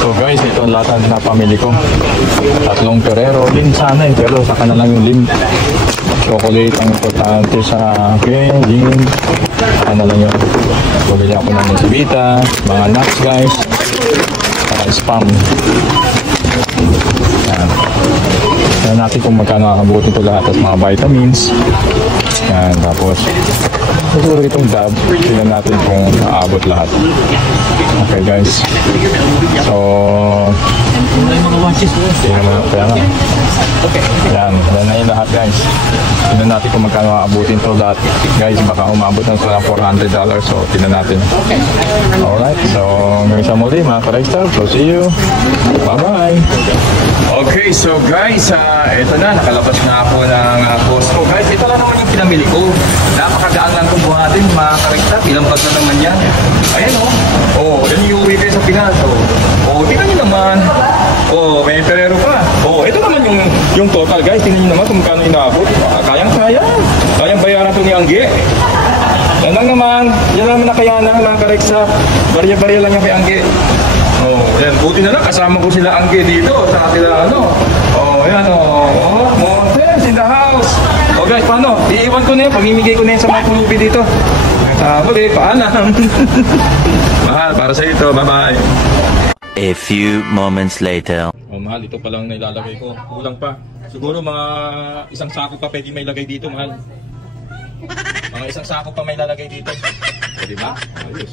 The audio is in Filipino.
So guys, ito ang lahat na pamili ko. Tatlong Ferrero. Lim sana eh, pero saka na lang yung lim. Chocolate ang importante sa akin. Lim. Saka na lang yun. Bumili ako ng Vita, mga nuts guys. Spam. Yan. Tignan natin kung magkano kakabutin ko lahat at mga vitamins. Yan. Tapos siguro itong dab. Tignan natin kung aabot lahat. Okay guys. So tignan mo kaya nga. Yan. Yan na yung lahat guys. Tignan natin kung magkano kakabutin to lahat. Guys, baka umabot ng $400. So tignan natin. Alright. So hanggang sa muli mga ka-lifestyle. So see you. Bye-bye. Okay, so guys, ito na, nakalabas na ako ng Costco. Guys, ito lang naman yung pinamili ko. Napakagaan lang itong buhatin, mga karekta. Ilang bag na naman yan. Ayan o. Oh, yan yung uwi kayo sa Pinas. Oh, tingnan nyo naman. Oh, may Ferrero pa. Oh, ito naman yung total, guys. Tingnan nyo naman kung magkano inaabot. Kayang-kaya. Kayang bayaran ito ni Angge. Yan lang naman. Yan naman nakayanan, mga karekta. Barya-barya lang yung kay Angge. Oh, yan. Buti na lang, kasama ko sila Angge dito sa kanila ano. Oh, yan oh. Oh, Montes in the house. Oh guys, paano? Iiwan ko na yan, pamimigay ko na yan sa mga pulubi dito. Okay, paalam. Mahal, para sa ito. Bye-bye. A few moments later. Oh, mahal, ito pa lang nailalagay ko. Kulang pa. Siguro mga isang sako pa pwede may lagay dito, mahal. Mga isang sako pa may lalagay dito. O, diba? Ayos.